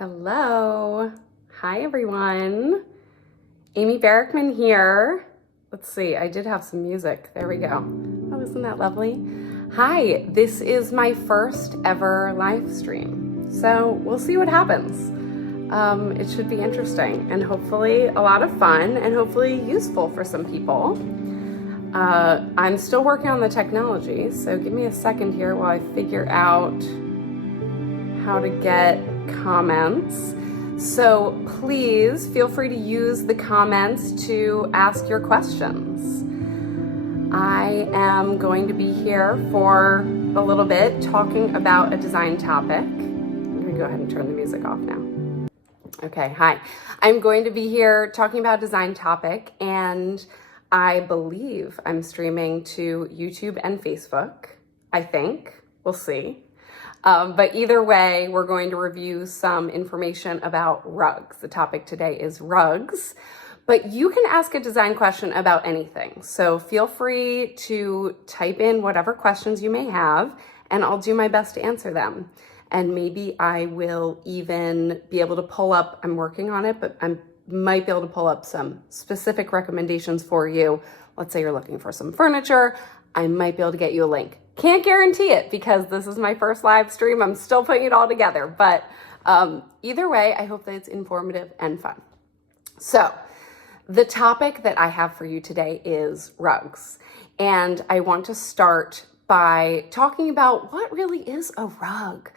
Hello. Hi, everyone. Amy Barrickman here. Let's see, I did have some music. There we go. Oh, isn't that lovely? Hi, this is my first ever live stream. So we'll see what happens. It should be interesting and hopefully a lot of fun and hopefully useful for some people. I'm still working on the technology, so give me a second here while I figure out how to get comments. So please feel free to use the comments to ask your questions. I am going to be here for a little bit talking about a design topic. I'm gonna go ahead and turn the music off now. Okay, hi. I'm going to be here talking about a design topic, and I believe I'm streaming to YouTube and Facebook, I think. We'll see. But either way, we're going to review some information about rugs. The topic today is rugs, but you can ask a design question about anything. So feel free to type in whatever questions you may have, and I'll do my best to answer them. And maybe I will even be able to pull up, I'm working on it, but I might be able to pull up some specific recommendations for you. Let's say you're looking for some furniture. I might be able to get you a link. Can't guarantee it because this is my first live stream. I'm still putting it all together, but either way, I hope that it's informative and fun. So the topic that I have for you today is rugs. And I want to start by talking about what really is a rug.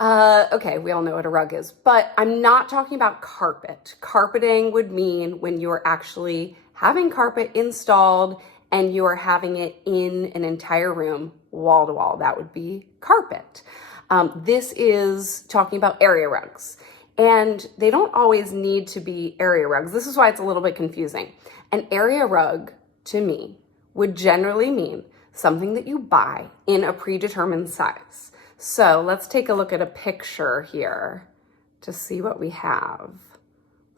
Okay, we all know what a rug is, but I'm not talking about carpet. Carpeting would mean when you're actually having carpet installed and you are having it in an entire room, wall to wall. That would be carpet. This is talking about area rugs. And they don't always need to be area rugs. This is why it's a little bit confusing. An area rug, to me, would generally mean something that you buy in a predetermined size. So let's take a look at a picture here to see what we have.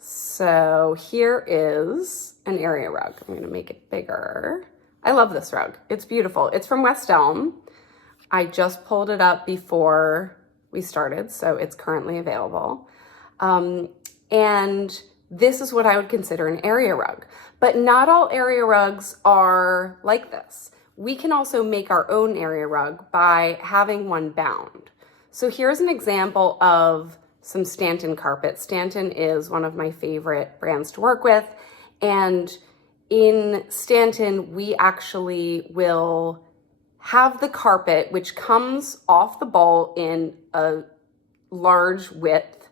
So here is an area rug. I'm gonna make it bigger. I love this rug. It's beautiful. It's from West Elm. I just pulled it up before we started, so it's currently available. And this is what I would consider an area rug. But not all area rugs are like this. We can also make our own area rug by having one bound. So here's an example of some Stanton carpet. Stanton is one of my favorite brands to work with. And in Stanton, we actually will have the carpet, which comes off the bowl in a large width.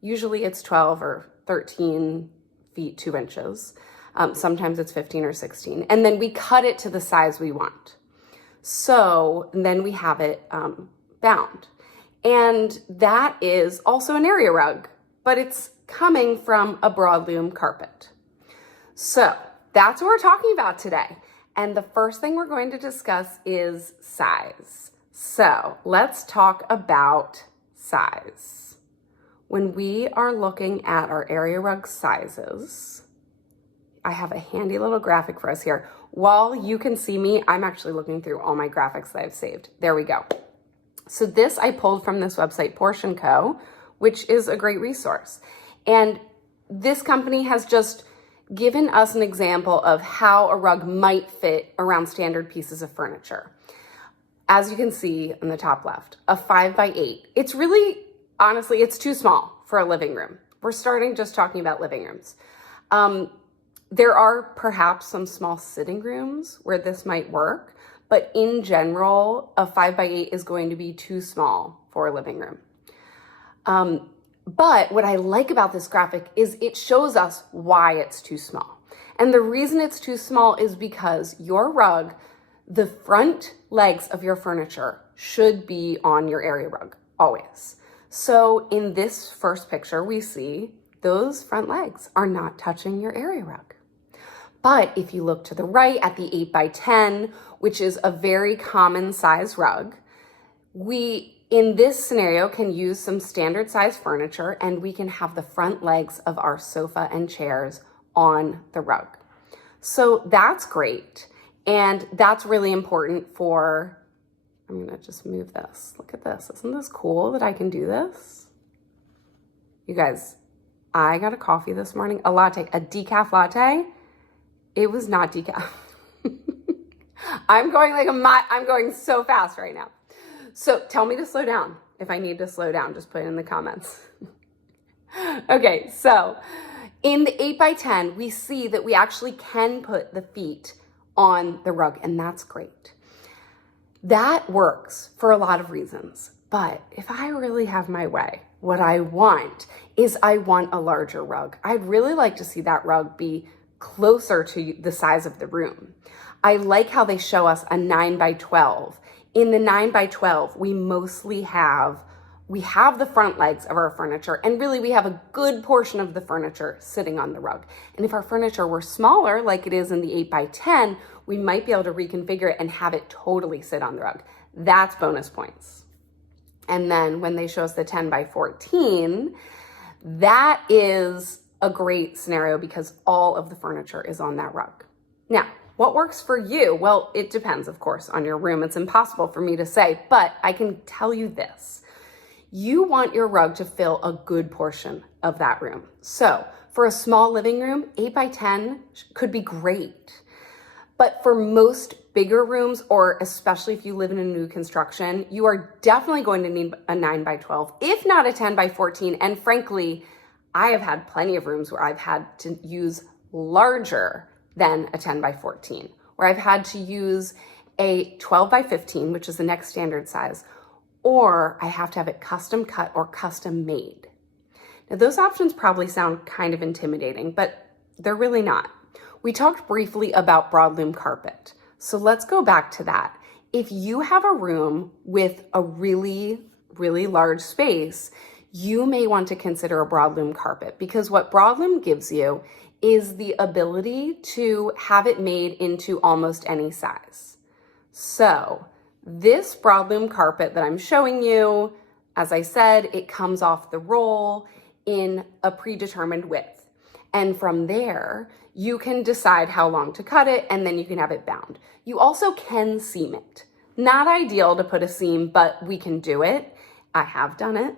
Usually it's 12 or 13 feet, 2 inches. Sometimes it's 15 or 16. And then we cut it to the size we want. So then we have it bound. And that is also an area rug, but it's coming from a broadloom carpet. So that's what we're talking about today. And the first thing we're going to discuss is size. So let's talk about size. When we are looking at our area rug sizes, I have a handy little graphic for us here. While you can see me, I'm actually looking through all my graphics that I've saved. There we go. So this I pulled from this website, Portion Co., which is a great resource. And this company has just given us an example of how a rug might fit around standard pieces of furniture. As you can see in the top left, a 5x8. It's really, honestly, it's too small for a living room. We're starting just talking about living rooms. There are perhaps some small sitting rooms where this might work, but in general, a 5x8 is going to be too small for a living room. But what I like about this graphic is it shows us why it's too small. And the reason it's too small is because your rug, the front legs of your furniture should be on your area rug, always. So in this first picture, we see those front legs are not touching your area rug. But if you look to the right at the 8x10, which is a very common size rug, we, in this scenario, can use some standard size furniture and we can have the front legs of our sofa and chairs on the rug. So that's great. And that's really important for, I'm gonna just move this. Look at this. Isn't this cool that I can do this? You guys, I got a coffee this morning, a latte, a decaf latte. It was not decaf. I'm going so fast right now. So tell me to slow down. If I need to slow down, just put it in the comments. Okay, so in the 8x10, we see that we actually can put the feet on the rug, and that's great. That works for a lot of reasons, but if I really have my way, what I want is I want a larger rug. I'd really like to see that rug be closer to the size of the room. I like how they show us a 9x12. In the 9x12, we have the front legs of our furniture, and really we have a good portion of the furniture sitting on the rug. And if our furniture were smaller, like it is in the 8x10, we might be able to reconfigure it and have it totally sit on the rug. That's bonus points. And then when they show us the 10x14, that is a great scenario because all of the furniture is on that rug. Now, what works for you? Well, it depends, of course, on your room. It's impossible for me to say, but I can tell you this. You want your rug to fill a good portion of that room. So for a small living room, 8x10 could be great. But for most bigger rooms, or especially if you live in a new construction, you are definitely going to need a 9x12, if not a 10x14. And frankly, I have had plenty of rooms where I've had to use larger than a 10x14, where I've had to use a 12x15, which is the next standard size, or I have to have it custom cut or custom made. Now those options probably sound kind of intimidating, but they're really not. We talked briefly about broadloom carpet. So let's go back to that. If you have a room with a really, really large space, you may want to consider a broadloom carpet, because what broadloom gives you is the ability to have it made into almost any size. So this broadloom carpet that I'm showing you, as I said, it comes off the roll in a predetermined width. And from there, you can decide how long to cut it, and then you can have it bound. You also can seam it. Not ideal to put a seam, but we can do it. I have done it.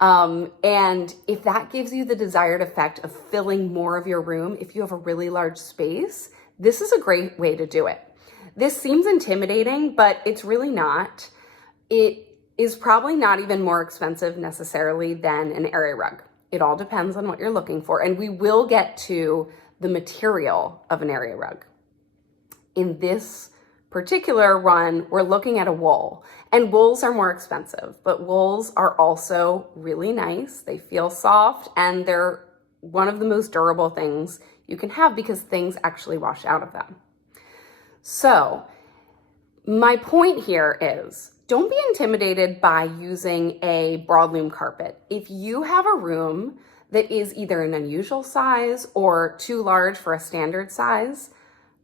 And if that gives you the desired effect of filling more of your room, if you have a really large space, this is a great way to do it. This seems intimidating, but it's really not. It is probably not even more expensive necessarily than an area rug. It all depends on what you're looking for, and we will get to the material of an area rug. In this particular one, we're looking at a wool, and wools are more expensive, but wools are also really nice. They feel soft, and they're one of the most durable things you can have because things actually wash out of them. So my point here is, don't be intimidated by using a broadloom carpet. If you have a room that is either an unusual size or too large for a standard size,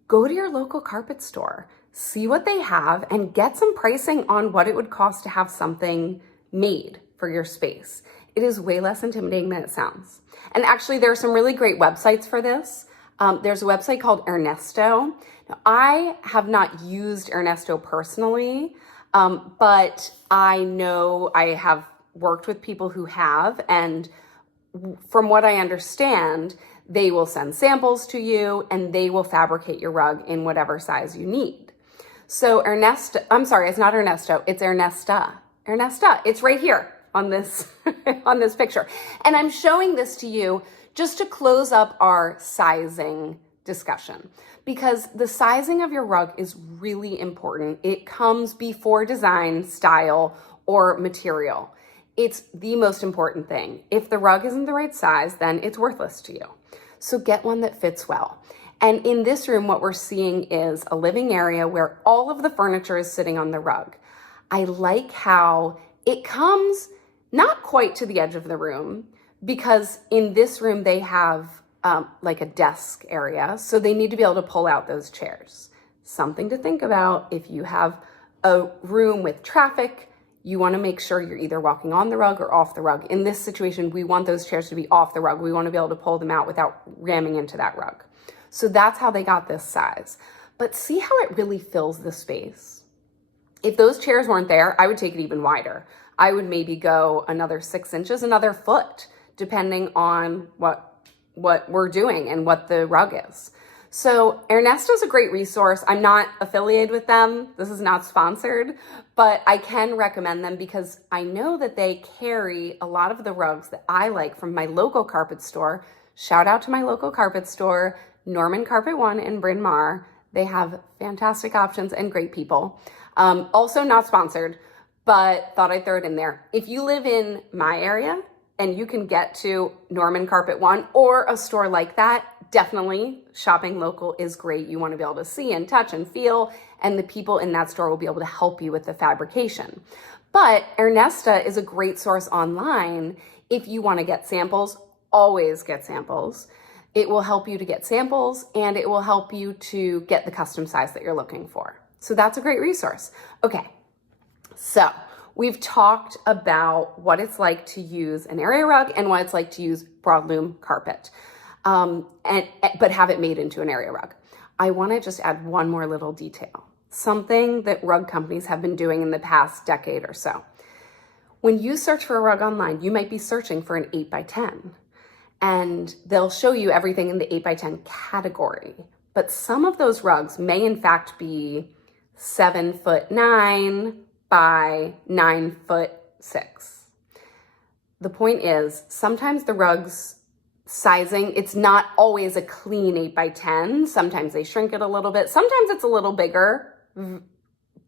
go to your local carpet store, see what they have, and get some pricing on what it would cost to have something made for your space. It is way less intimidating than it sounds. And actually, there are some really great websites for this. There's a website called Ernesto. Now, I have not used Ernesto personally, but I know I have worked with people who have, and from what I understand, they will send samples to you and they will fabricate your rug in whatever size you need. So Ernesto, I'm sorry, it's not Ernesto, it's Ernesta. Ernesta, it's right here on this, on this picture. And I'm showing this to you just to close up our sizing discussion, because the sizing of your rug is really important. It comes before design, style, or material. It's the most important thing. If the rug isn't the right size, then it's worthless to you. So get one that fits well. And in this room, what we're seeing is a living area where all of the furniture is sitting on the rug. I like how it comes not quite to the edge of the room, because in this room they have like a desk area, so they need to be able to pull out those chairs. Something to think about. If you have a room with traffic, you want to make sure you're either walking on the rug or off the rug. In this situation, we want those chairs to be off the rug. We want to be able to pull them out without ramming into that rug. So that's how they got this size. But see how it really fills the space. If those chairs weren't there, I would take it even wider. I would maybe go another 6 inches, another foot, depending on what we're doing and what the rug is. So Ernesto is a great resource. I'm not affiliated with them. This is not sponsored, but I can recommend them because I know that they carry a lot of the rugs that I like from my local carpet store. Shout out to my local carpet store, Norman Carpet One in Bryn Mawr. They have fantastic options and great people. Also not sponsored, but thought I'd throw it in there. If you live in my area and you can get to Norman Carpet One or a store like that, definitely shopping local is great. You want to be able to see and touch and feel, and the people in that store will be able to help you with the fabrication. But Ernesta is a great source online. If you want to get samples, always get samples. It will help you to get samples, and it will help you to get the custom size that you're looking for. So that's a great resource. Okay, so we've talked about what it's like to use an area rug and what it's like to use broadloom carpet. But have it made into an area rug. I want to just add one more little detail, something that rug companies have been doing in the past decade or so. When you search for a rug online, you might be searching for an 8x10, and they'll show you everything in the 8x10 category. But some of those rugs may in fact be 7'9" by 9'6". The point is, sometimes the rugs sizing, it's not always a clean 8x10. Sometimes they shrink it a little bit. Sometimes it's a little bigger,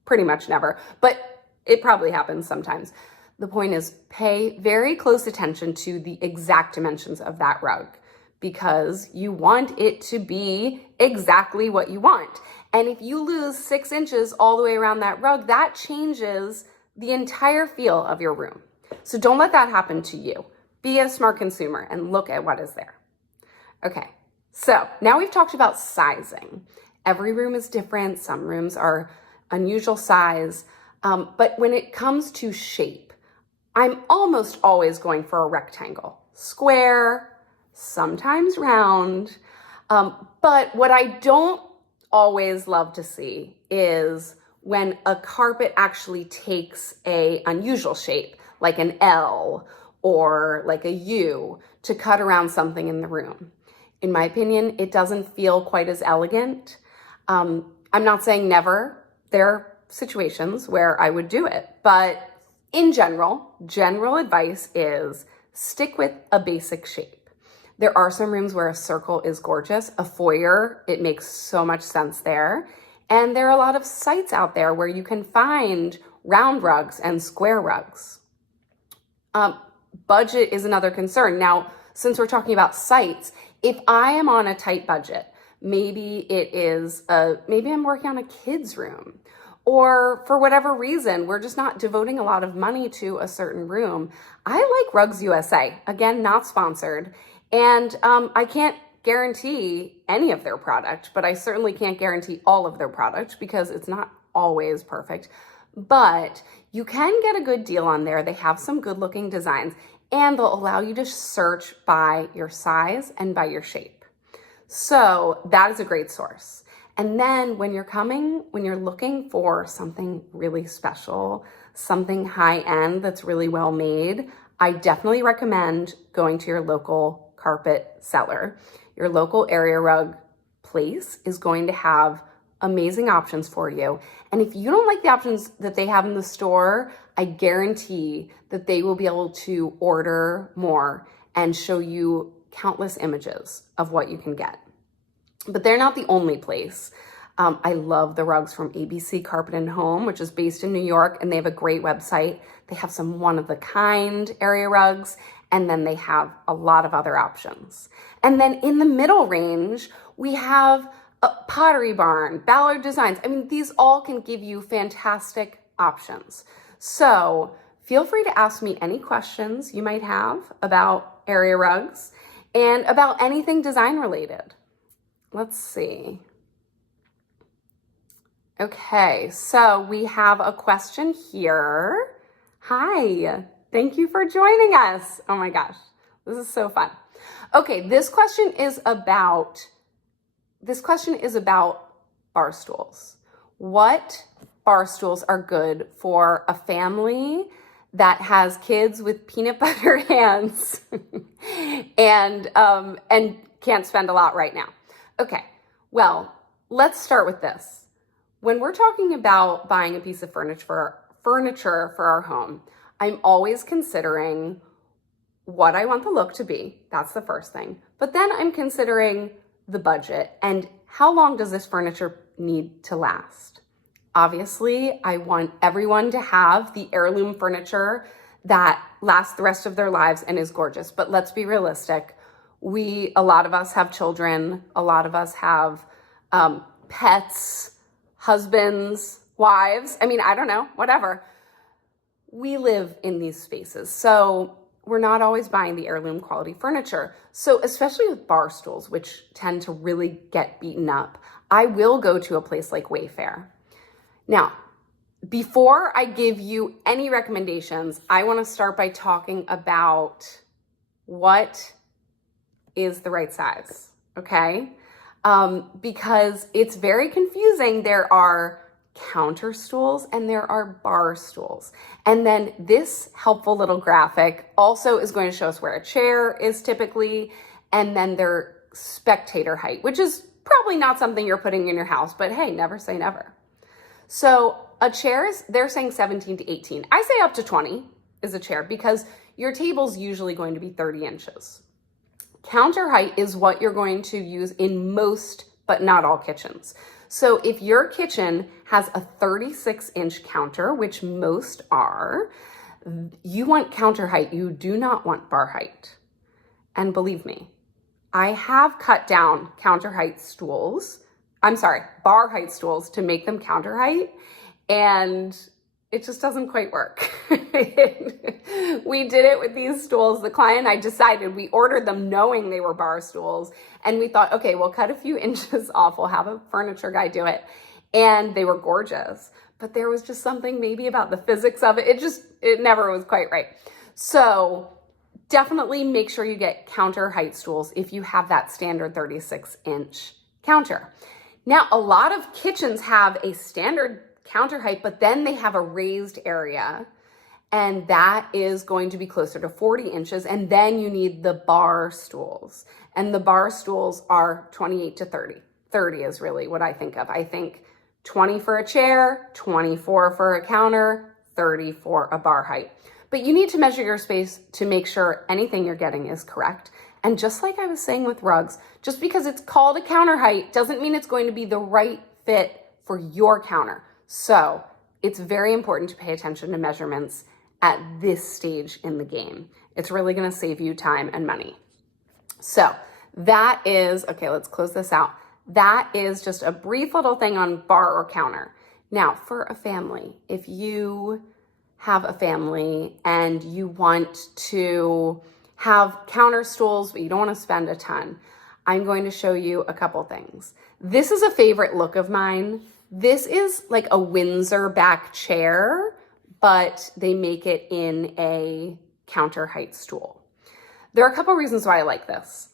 pretty much never, but it probably happens sometimes. The point is, pay very close attention to the exact dimensions of that rug because you want it to be exactly what you want. And if you lose 6 inches all the way around that rug, that changes the entire feel of your room. So don't let that happen to you. Be a smart consumer and look at what is there. Okay, so now we've talked about sizing. Every room is different. Some rooms are unusual size. But when it comes to shape, I'm almost always going for a rectangle. Square, sometimes round. But what I don't always love to see is when a carpet actually takes an unusual shape, like an L or like a U, to cut around something in the room. In my opinion, it doesn't feel quite as elegant. I'm not saying never. There are situations where I would do it, but in general advice is stick with a basic shape. There are some rooms where a circle is gorgeous. A foyer, it makes so much sense there. And there are a lot of sites out there where you can find round rugs and square rugs. Budget is another concern. Now, since we're talking about sites, if I am on a tight budget, maybe I'm working on a kid's room, or for whatever reason, we're just not devoting a lot of money to a certain room. I like Rugs USA, again, not sponsored. And I can't guarantee any of their product, but I certainly can't guarantee all of their product because it's not always perfect. But you can get a good deal on there. They have some good looking designs, and they'll allow you to search by your size and by your shape. So that is a great source. And then when you're looking for something really special, something high end that's really well made, I definitely recommend going to your local carpet seller. Your local area rug place is going to have amazing options for you. And if you don't like the options that they have in the store, I guarantee that they will be able to order more and show you countless images of what you can get. But they're not the only place. I love the rugs from ABC Carpet and Home, which is based in New York, and they have a great website. They have some one-of-a-kind area rugs, and then they have a lot of other options. And then in the middle range, we have Pottery Barn, Ballard Designs. I mean, these all can give you fantastic options. So feel free to ask me any questions you might have about area rugs and about anything design related. Let's see. Okay, so we have a question here. Hi, thank you for joining us. Oh my gosh, this is so fun. Okay, this question is about bar stools. What bar stools are good for a family that has kids with peanut butter hands and can't spend a lot right now. Okay, well, let's start with this. When we're talking about buying a piece of furniture for our home, I'm always considering what I want the look to be. That's the first thing. But then I'm considering the budget and how long does this furniture need to last? Obviously, I want everyone to have the heirloom furniture that lasts the rest of their lives and is gorgeous. But let's be realistic. A lot of us have children. A lot of us have pets, husbands, wives. I mean, I don't know, whatever. We live in these spaces. So we're not always buying the heirloom quality furniture. So especially with bar stools, which tend to really get beaten up, I will go to a place like Wayfair. Now, before I give you any recommendations, I want to start by talking about what is the right size, okay? Because it's very confusing. There are counter stools and there are bar stools. And then this helpful little graphic also is going to show us where a chair is typically, and then their spectator height, which is probably not something you're putting in your house, but hey, never say never. So a chair they're saying 17 to 18. I say up to 20 is a chair because your table's usually going to be 30 inches. Counter height is what you're going to use in most, but not all kitchens. So if your kitchen has a 36-inch counter, which most are, you want counter height. You do not want bar height. And believe me, I have cut down bar height stools to make them counter height, and it just doesn't quite work. We did it with these stools. The client and I decided, we ordered them knowing they were bar stools, and we thought, okay, we'll cut a few inches off. We'll have a furniture guy do it. And they were gorgeous, but there was just something maybe about the physics of it. It never was quite right. So definitely make sure you get counter height stools if you have that standard 36-inch counter. Now, a lot of kitchens have a standard counter height, but then they have a raised area, and that is going to be closer to 40 inches. And then you need the bar stools, and the bar stools are 28 to 30. 30 is really what I think of. I think 20 for a chair, 24 for a counter, 30 for a bar height. But you need to measure your space to make sure anything you're getting is correct. And just like I was saying with rugs, just because it's called a counter height doesn't mean it's going to be the right fit for your counter. So it's very important to pay attention to measurements at this stage in the game. It's really going to save you time and money. So that is, okay, let's close this out. That is just a brief little thing on bar or counter. Now, for a family, if you have a family and you want to have counter stools, but you don't want to spend a ton, I'm going to show you a couple things. This is a favorite look of mine. This is like a Windsor back chair, but they make it in a counter height stool. There are a couple reasons why I like this.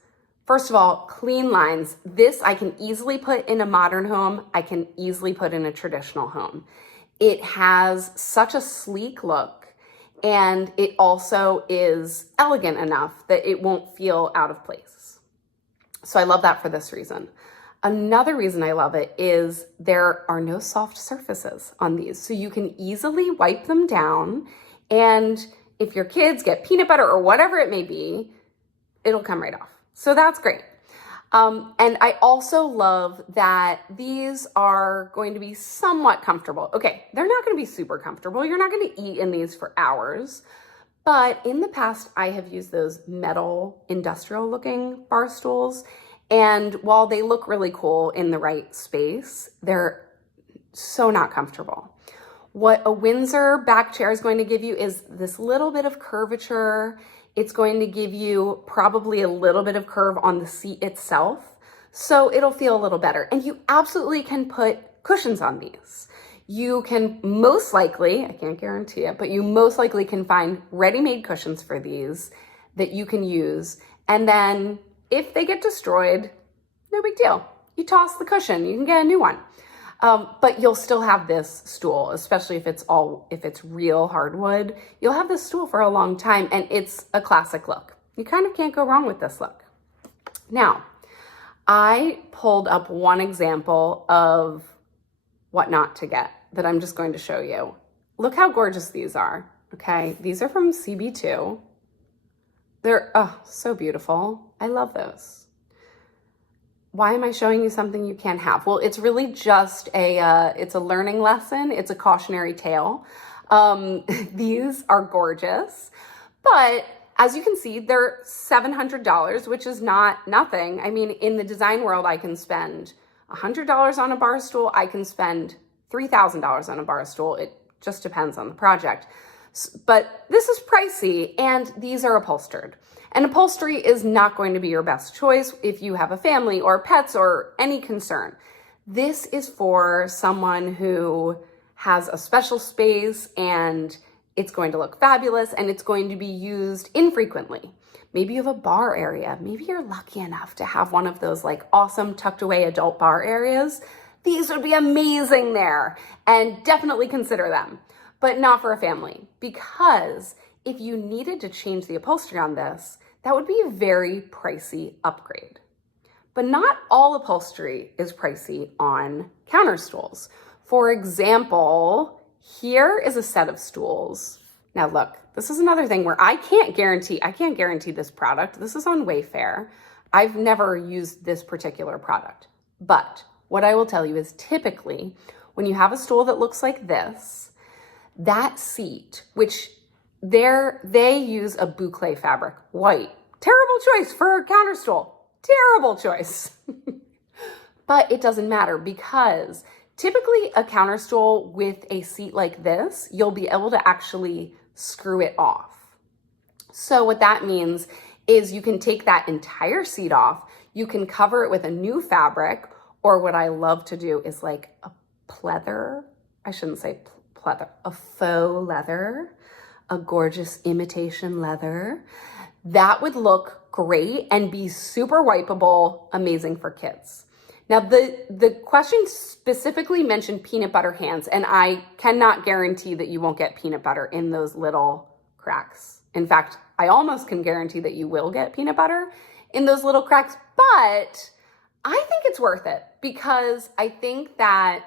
First of all, clean lines. This I can easily put in a modern home. I can easily put in a traditional home. It has such a sleek look, and it also is elegant enough that it won't feel out of place. So I love that for this reason. Another reason I love it is there are no soft surfaces on these, so you can easily wipe them down, and if your kids get peanut butter or whatever it may be, it'll come right off. So that's great. And I also love that these are going to be somewhat comfortable. Okay, they're not going to be super comfortable. You're not going to eat in these for hours. But in the past, I have used those metal industrial looking bar stools. And while they look really cool in the right space, they're so not comfortable. What a Windsor back chair is going to give you is this little bit of curvature. It's going to give you probably a little bit of curve on the seat itself, so it'll feel a little better. And you absolutely can put cushions on these. You can most likely, I can't guarantee it, but you most likely can find ready-made cushions for these that you can use. And then if they get destroyed, no big deal. You toss the cushion, you can get a new one. But you'll still have this stool, especially if it's real hardwood. You'll have this stool for a long time, and it's a classic look. You kind of can't go wrong with this look. Now, I pulled up one example of what not to get that I'm just going to show you. Look how gorgeous these are, okay? These are from CB2. They're, oh, so beautiful. I love those. Why am I showing you something you can't have? Well, it's really just it's a learning lesson. It's a cautionary tale. These are gorgeous, but as you can see, they're $700, which is not nothing. I mean, in the design world, I can spend $100 on a bar stool. I can spend $3,000 on a bar stool. It just depends on the project. But this is pricey, and these are upholstered. And upholstery is not going to be your best choice if you have a family or pets or any concern. This is for someone who has a special space, and it's going to look fabulous, and it's going to be used infrequently. Maybe you have a bar area. Maybe you're lucky enough to have one of those like awesome tucked away adult bar areas. These would be amazing there, and definitely consider them, but not for a family, because if you needed to change the upholstery on this, that would be a very pricey upgrade. But not all upholstery is pricey on counter stools. For example, here is a set of stools. Now look, this is another thing where I can't guarantee this product. This is on Wayfair. I've never used this particular product. But what I will tell you is typically when you have a stool that looks like this, that seat, which they use a boucle fabric, white. Terrible choice for a counter stool. Terrible choice. But it doesn't matter, because typically a counter stool with a seat like this, you'll be able to actually screw it off. So what that means is you can take that entire seat off, you can cover it with a new fabric, or what I love to do is like a pleather. I shouldn't say pleather, a faux leather, a gorgeous imitation leather. That would look great and be super wipeable, amazing for kids. Now, the question specifically mentioned peanut butter hands, and I cannot guarantee that you won't get peanut butter in those little cracks. In fact, I almost can guarantee that you will get peanut butter in those little cracks, but I think it's worth it, because I think that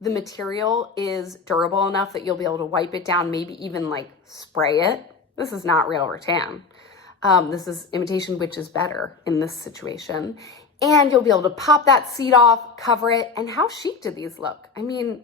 the material is durable enough that you'll be able to wipe it down, maybe even like spray it. This is not real rattan. This is imitation, which is better in this situation. And you'll be able to pop that seat off, cover it. And how chic do these look? I mean,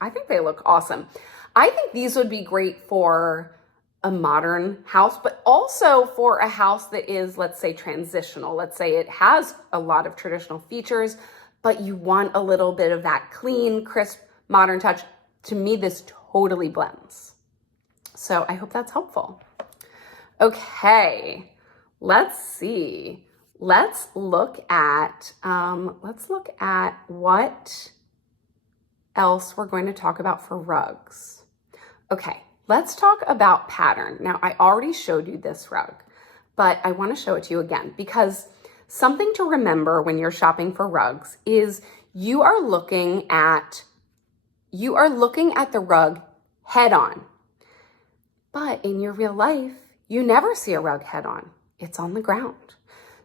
I think they look awesome. I think these would be great for a modern house, but also for a house that is, let's say, transitional. Let's say it has a lot of traditional features, but you want a little bit of that clean, crisp, modern touch. To me, this totally blends. So I hope that's helpful. Okay, let's see. Let's look at what else we're going to talk about for rugs. Okay, let's talk about pattern. Now, I already showed you this rug, but I want to show it to you again, because something to remember when you're shopping for rugs is you are looking at the rug head on. But in your real life, you never see a rug head on. It's on the ground.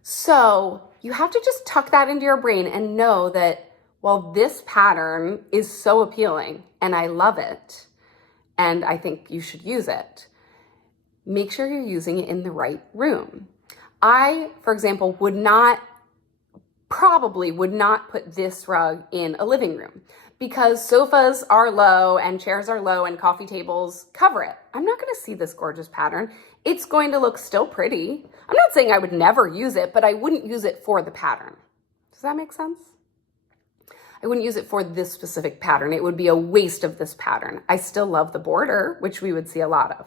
So you have to just tuck that into your brain and know that while this pattern is so appealing and I love it, and I think you should use it, make sure you're using it in the right room. I, for example, probably would not put this rug in a living room, because sofas are low and chairs are low and coffee tables cover it. I'm not going to see this gorgeous pattern. It's going to look still pretty. I'm not saying I would never use it, but I wouldn't use it for the pattern. Does that make sense? I wouldn't use it for this specific pattern. It would be a waste of this pattern. I still love the border, which we would see a lot of.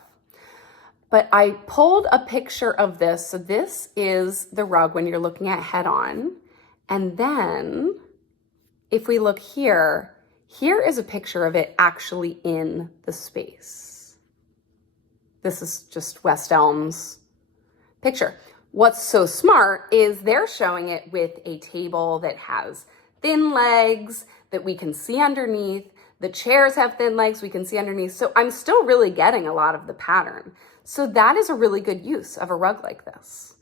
But I pulled a picture of this. So this is the rug when you're looking at head on. And then if we look here, here is a picture of it actually in the space. This is just West Elm's picture. What's so smart is they're showing it with a table that has thin legs, that we can see underneath. The chairs have thin legs, we can see underneath. So I'm still really getting a lot of the pattern. So that is a really good use of a rug like this.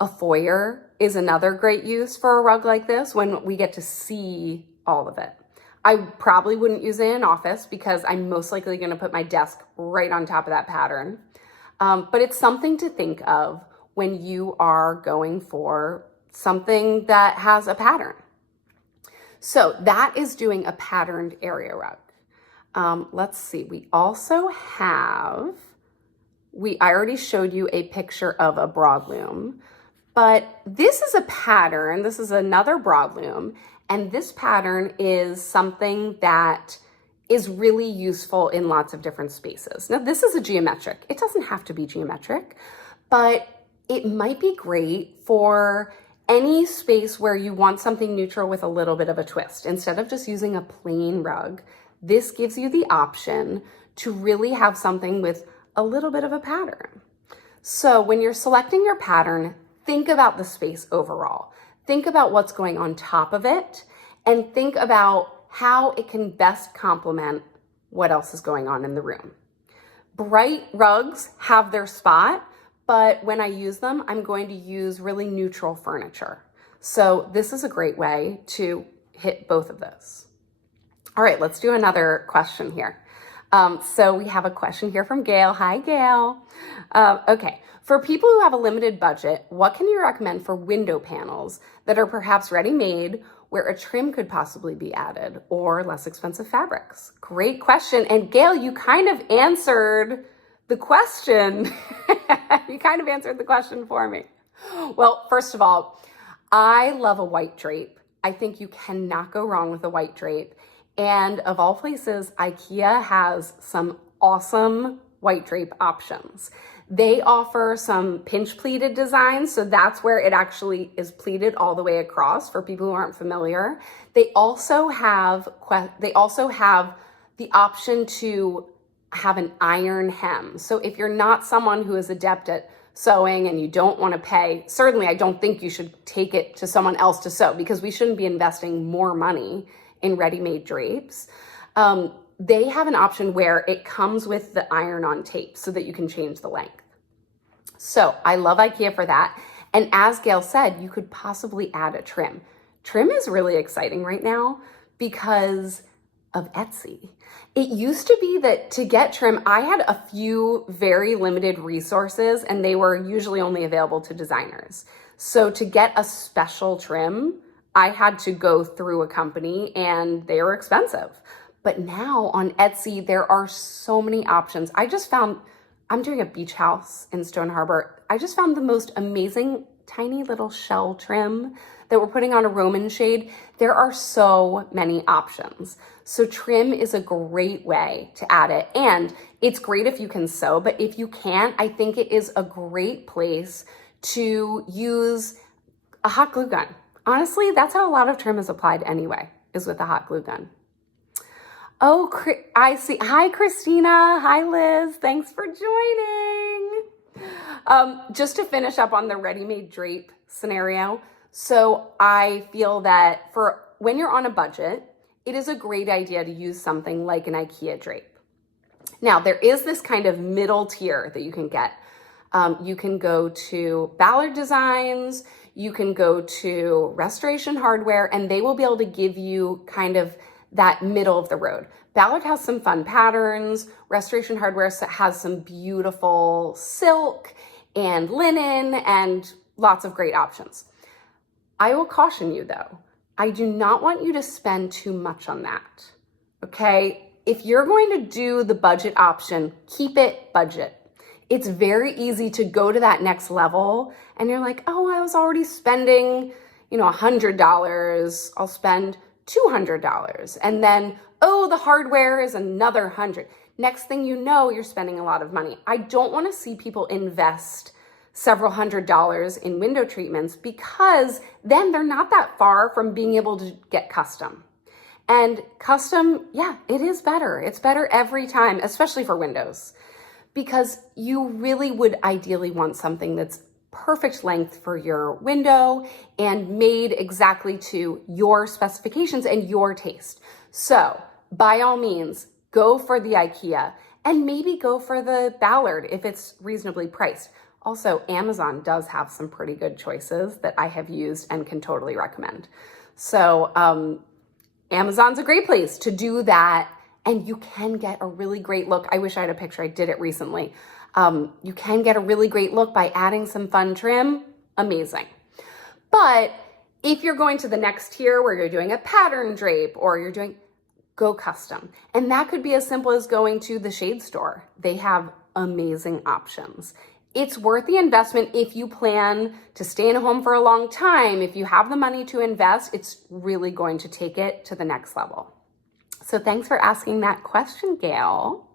A foyer is another great use for a rug like this when we get to see all of it. I probably wouldn't use it in an office because I'm most likely going to put my desk right on top of that pattern. But it's something to think of when you are going for something that has a pattern. So that is doing a patterned area rug. Let's see, we also have, I already showed you a picture of a broadloom, but this is a pattern. This is another broadloom, and this pattern is something that is really useful in lots of different spaces. Now, this is a geometric. It doesn't have to be geometric, but it might be great for any space where you want something neutral with a little bit of a twist. Instead of just using a plain rug, this gives you the option to really have something with a little bit of a pattern. So when you're selecting your pattern, think about the space overall. Think about what's going on top of it, and think about how it can best complement what else is going on in the room. Bright rugs have their spot, but when I use them, I'm going to use really neutral furniture. So this is a great way to hit both of those. All right, let's do another question here. So we have a question here from Gail. Hi, Gail. Okay, for people who have a limited budget, what can you recommend for window panels that are perhaps ready-made where a trim could possibly be added, or less expensive fabrics? Great question. And Gail, you kind of answered the question. You kind of answered the question for me. Well, first of all, I love a white drape. I think you cannot go wrong with a white drape. And of all places, IKEA has some awesome white drape options. They offer some pinch pleated designs, so that's where it actually is pleated all the way across for people who aren't familiar. They also have the option to have an iron hem. So if you're not someone who is adept at sewing and you don't want to pay, certainly I don't think you should take it to someone else to sew, because we shouldn't be investing more money in ready-made drapes. They have an option where it comes with the iron-on tape so that you can change the length. So I love IKEA for that. And as Gail said, you could possibly add a trim. Trim is really exciting right now because of Etsy. It used to be that to get trim, I had a few very limited resources, and they were usually only available to designers. So to get a special trim, I had to go through a company, and they were expensive. But now on Etsy, there are so many options. I'm doing a beach house in Stone Harbor. I just found the most amazing tiny little shell trim that we're putting on a Roman shade. There are so many options. So trim is a great way to add it. And it's great if you can sew, but if you can't, I think it is a great place to use a hot glue gun. Honestly, that's how a lot of trim is applied anyway, is with a hot glue gun. Oh, I see. Hi, Christina. Hi, Liz. Thanks for joining. Just to finish up on the ready-made drape scenario. So I feel that for when you're on a budget, it is a great idea to use something like an IKEA drape. Now, there is this kind of middle tier that you can get. You can go to Ballard Designs, you can go to Restoration Hardware, and they will be able to give you kind of that middle of the road. Ballard has some fun patterns. Restoration Hardware has some beautiful silk and linen and lots of great options. I will caution you though, I do not want you to spend too much on that, okay? If you're going to do the budget option, keep it budget. It's very easy to go to that next level and you're like, oh, I was already spending, $100. I'll spend $200. And then, oh, the hardware is another $100. Next thing you know, you're spending a lot of money. I don't want to see people invest several $100s in window treatments, because then they're not that far from being able to get custom. And custom, yeah, it is better. It's better every time, especially for windows, because you really would ideally want something that's perfect length for your window and made exactly to your specifications and your taste. So by all means, go for the IKEA and maybe go for the Ballard if it's reasonably priced. Also, Amazon does have some pretty good choices that I have used and can totally recommend. So Amazon's a great place to do that, and you can get a really great look. I wish I had a picture. I did it recently. You can get a really great look by adding some fun trim. Amazing. But if you're going to the next tier where you're doing a pattern drape or you're doing, go custom. And that could be as simple as going to the shade store. They have amazing options. It's worth the investment if you plan to stay in a home for a long time. If you have the money to invest, it's really going to take it to the next level. So thanks for asking that question, Gail.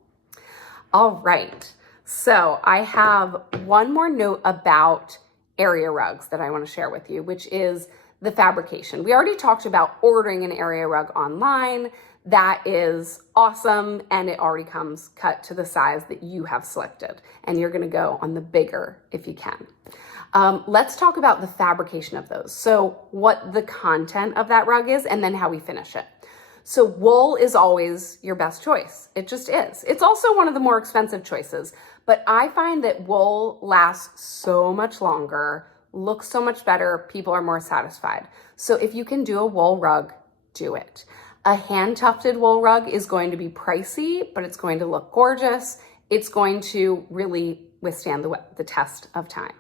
All right. So I have one more note about area rugs that I want to share with you, which is the fabrication. We already talked about ordering an area rug online. That is awesome, and it already comes cut to the size that you have selected, and you're going to go on the bigger if you can. Let's talk about the fabrication of those. So what the content of that rug is, and then how we finish it. So wool is always your best choice. It just is. It's also one of the more expensive choices, but I find that wool lasts so much longer, looks so much better, people are more satisfied. So if you can do a wool rug, do it. A hand-tufted wool rug is going to be pricey, but it's going to look gorgeous. It's going to really withstand the test of time.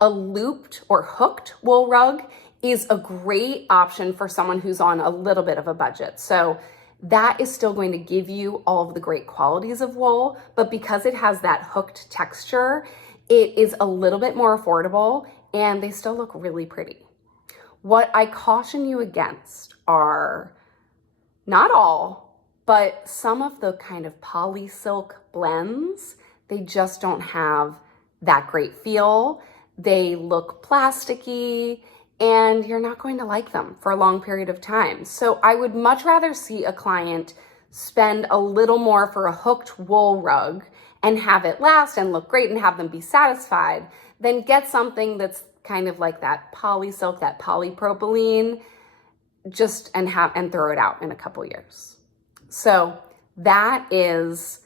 A looped or hooked wool rug is a great option for someone who's on a little bit of a budget. So that is still going to give you all of the great qualities of wool, but because it has that hooked texture, it is a little bit more affordable and they still look really pretty. What I caution you against are not all, but some of the kind of poly silk blends. They just don't have that great feel. They look plasticky and you're not going to like them for a long period of time. So I would much rather see a client spend a little more for a hooked wool rug and have it last and look great and have them be satisfied than get something that's kind of like that poly silk, that polypropylene, just and throw it out in a couple years. So that is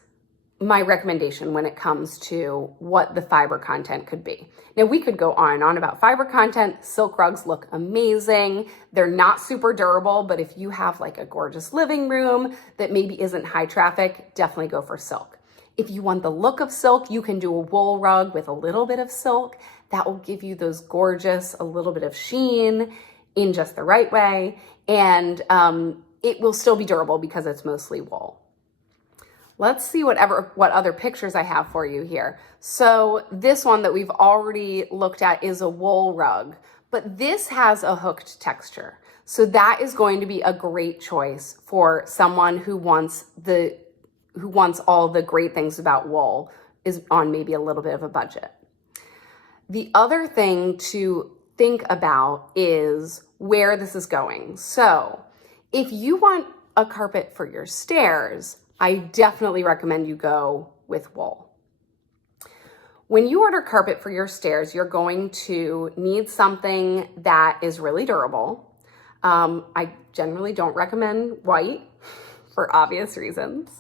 my recommendation when it comes to what the fiber content could be. Now we could go on and on about fiber content. Silk rugs look amazing. They're not super durable, but if you have like a gorgeous living room that maybe isn't high traffic, definitely go for silk. If you want the look of silk, you can do a wool rug with a little bit of silk. That will give you those gorgeous, a little bit of sheen in just the right way. And it will still be durable because it's mostly wool. Let's see what other pictures I have for you here. So this one that we've already looked at is a wool rug, but this has a hooked texture. So that is going to be a great choice for someone who wants all the great things about wool, is on maybe a little bit of a budget. The other thing to think about is where this is going. So if you want a carpet for your stairs, I definitely recommend you go with wool. When you order carpet for your stairs, you're going to need something that is really durable. I generally don't recommend white for obvious reasons.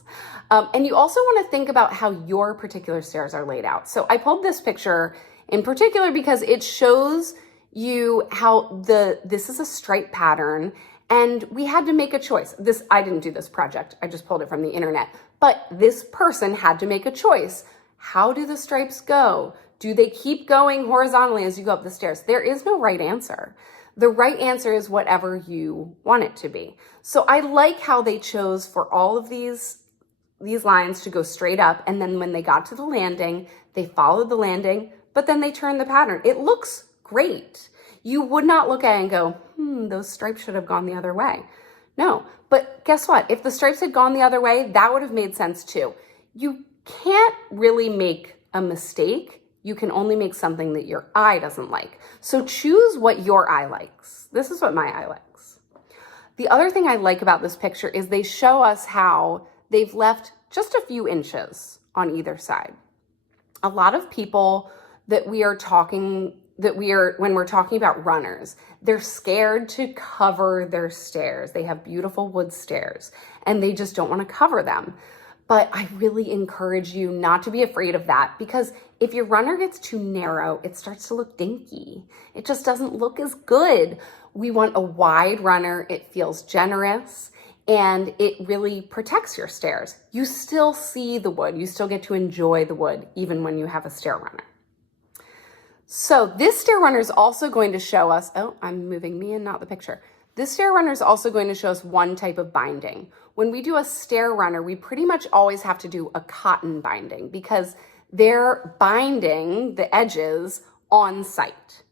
And you also want to think about how your particular stairs are laid out. So I pulled this picture in particular because it shows you how this is a stripe pattern, and we had to make a choice. I didn't do this project. I just pulled it from the internet. But this person had to make a choice. How do the stripes go? Do they keep going horizontally as you go up the stairs? There is no right answer. The right answer is whatever you want it to be. So I like how they chose for all of these lines to go straight up, and then when they got to the landing, they followed the landing, but then they turned the pattern. It looks great. You would not look at it and go, those stripes should have gone the other way. No, but guess what? If the stripes had gone the other way, that would have made sense too. You can't really make a mistake. You can only make something that your eye doesn't like. So choose what your eye likes. This is what my eye likes. The other thing I like about this picture is they show us how they've left just a few inches on either side. A lot of people that when we're talking about runners, they're scared to cover their stairs. They have beautiful wood stairs and they just don't want to cover them. But I really encourage you not to be afraid of that, because if your runner gets too narrow, it starts to look dinky. It just doesn't look as good. We want a wide runner. It feels generous and it really protects your stairs. You still see the wood. You still get to enjoy the wood even when you have a stair runner. So this stair runner is also going to show us, oh, I'm moving me and not the picture. This stair runner is also going to show us one type of binding. When we do a stair runner, we pretty much always have to do a cotton binding because they're binding the edges on site.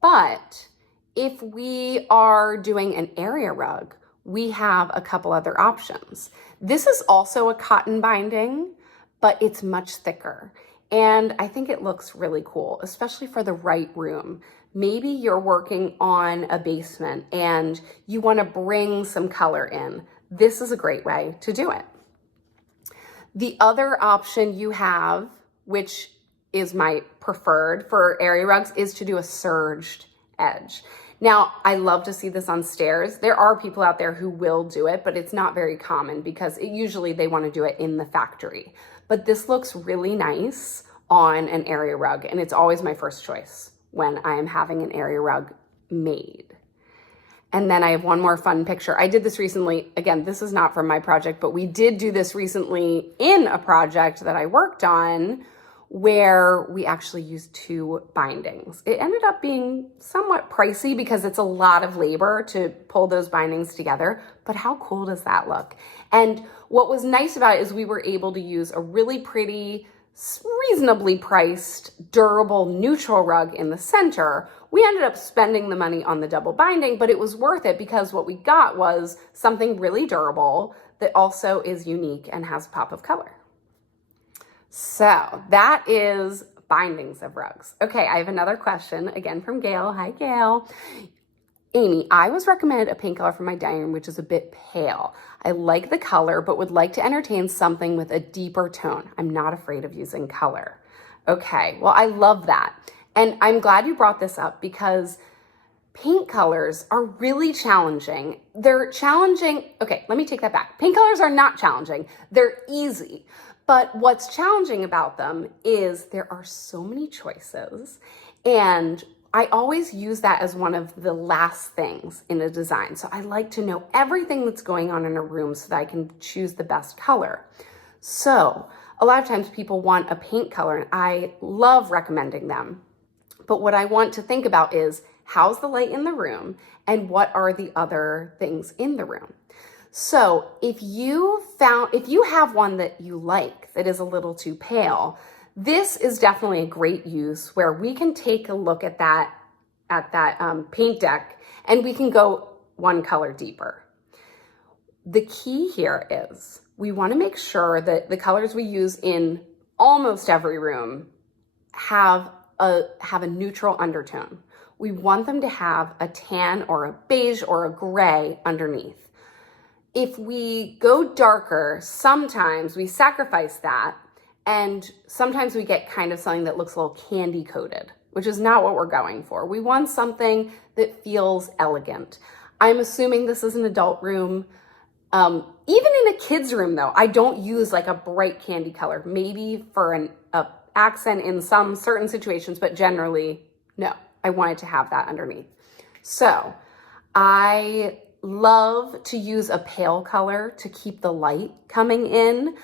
But if we are doing an area rug, we have a couple other options. This is also a cotton binding, but it's much thicker. And I think it looks really cool, especially for the right room. Maybe you're working on a basement and you want to bring some color in. This is a great way to do it. The other option you have, which is my preferred for area rugs, is to do a serged edge. Now, I love to see this on stairs. There are people out there who will do it, but it's not very common because usually they want to do it in the factory. But this looks really nice on an area rug, and it's always my first choice when I am having an area rug made. And then I have one more fun picture. I did this recently. Again, this is not from my project, but we did do this recently in a project that I worked on where we actually used 2 bindings. It ended up being somewhat pricey because it's a lot of labor to pull those bindings together, but how cool does that look? And what was nice about it is we were able to use a really pretty, reasonably priced, durable, neutral rug in the center. We ended up spending the money on the double binding, but it was worth it because what we got was something really durable that also is unique and has a pop of color. So that is bindings of rugs. Okay, I have another question, again from Gail. Hi, Gail. Amy, I was recommended a paint color for my dining room, which is a bit pale. I like the color, but would like to entertain something with a deeper tone. I'm not afraid of using color. Okay, well, I love that. And I'm glad you brought this up because paint colors are really challenging. They're challenging. Okay, let me take that back. Paint colors are not challenging. They're easy. But what's challenging about them is there are so many choices, and I always use that as one of the last things in a design. So I like to know everything that's going on in a room so that I can choose the best color. So a lot of times people want a paint color, and I love recommending them. But what I want to think about is how's the light in the room and what are the other things in the room? So if you have one that you like that is a little too pale, this is definitely a great use where we can take a look at that paint deck and we can go one color deeper. The key here is we want to make sure that the colors we use in almost every room have a neutral undertone. We want them to have a tan or a beige or a gray underneath. If we go darker, sometimes we sacrifice that, and sometimes we get kind of something that looks a little candy coated, which is not what we're going for. We want something that feels elegant. I'm assuming this is an adult room. Even in a kid's room though, I don't use like a bright candy color, maybe for an accent in some certain situations, but generally, no, I wanted to have that underneath. So I love to use a pale color to keep the light coming in,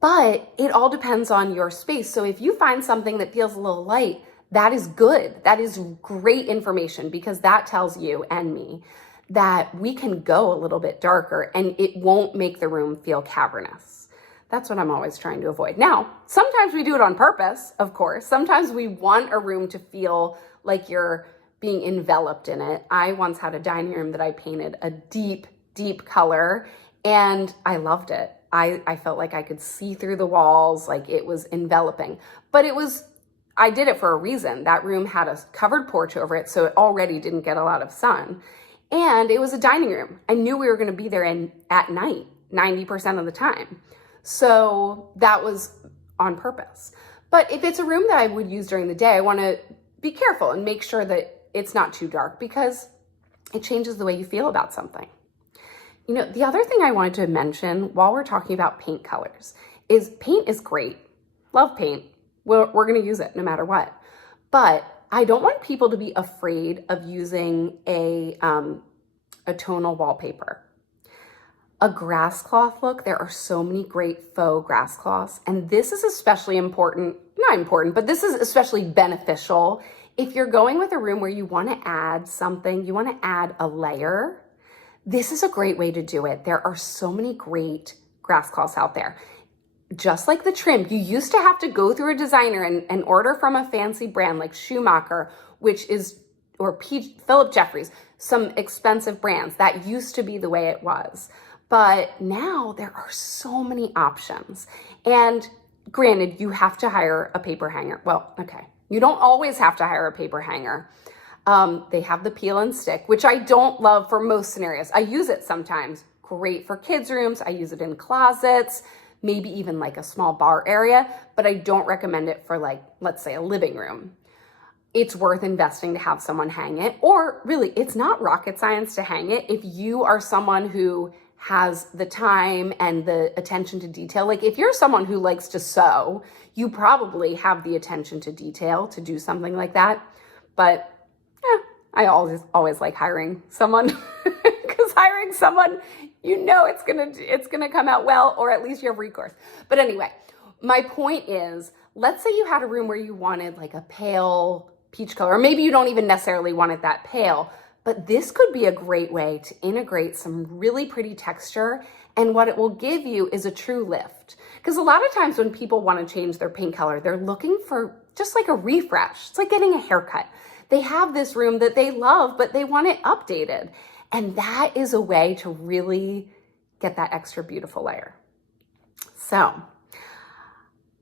but it all depends on your space. So if you find something that feels a little light, that is good. That is great information because that tells you and me that we can go a little bit darker and it won't make the room feel cavernous. That's what I'm always trying to avoid. Now, sometimes we do it on purpose, of course. Sometimes we want a room to feel like you're being enveloped in it. I once had a dining room that I painted a deep, deep color and I loved it. I felt like I could see through the walls, like it was enveloping. But I did it for a reason. That room had a covered porch over it, so it already didn't get a lot of sun. And it was a dining room. I knew we were gonna be there at night, 90% of the time. So that was on purpose. But if it's a room that I would use during the day, I want to be careful and make sure that it's not too dark because it changes the way you feel about something. You know, the other thing I wanted to mention while we're talking about paint colors is paint is great. Love paint. We're going to use it no matter what. But I don't want people to be afraid of using a tonal wallpaper. A grass cloth look, there are so many great faux grass cloths, and this is especially important, not important, but this is especially beneficial if you're going with a room where you want to add something, you want to add a layer. This is a great way to do it. There are so many great grass cloths out there. Just like the trim, you used to have to go through a designer and order from a fancy brand like Schumacher, or Philip Jeffries, some expensive brands. That used to be the way it was. But now there are so many options. And granted, you have to hire a paper hanger. Well, okay, you don't always have to hire a paper hanger. They have the peel and stick, which I don't love for most scenarios. I use it sometimes. Great for kids' rooms. I use it in closets, maybe even like a small bar area, but I don't recommend it for like, let's say a living room. It's worth investing to have someone hang it, or really it's not rocket science to hang it. If you are someone who has the time and the attention to detail, like if you're someone who likes to sew, you probably have the attention to detail to do something like that. But I always like hiring someone because hiring someone, you know, it's gonna come out well, or at least you have recourse. But anyway, my point is, let's say you had a room where you wanted like a pale peach color, or maybe you don't even necessarily want it that pale, but this could be a great way to integrate some really pretty texture, and what it will give you is a true lift. Because a lot of times when people want to change their paint color, they're looking for just like a refresh. It's like getting a haircut. They have this room that they love, but they want it updated. And that is a way to really get that extra beautiful layer. So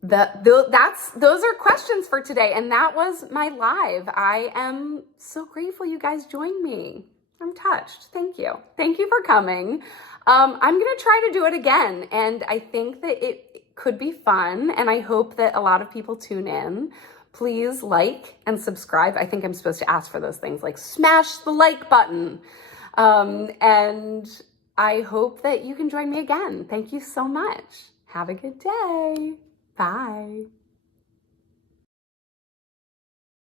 those are questions for today. And that was my live. I am so grateful you guys joined me. I'm touched. Thank you. Thank you for coming. I'm going to try to do it again. And I think that it could be fun. And I hope that a lot of people tune in. Please like and subscribe. I think I'm supposed to ask for those things, like smash the like button. And I hope that you can join me again. Thank you so much. Have a good day. Bye.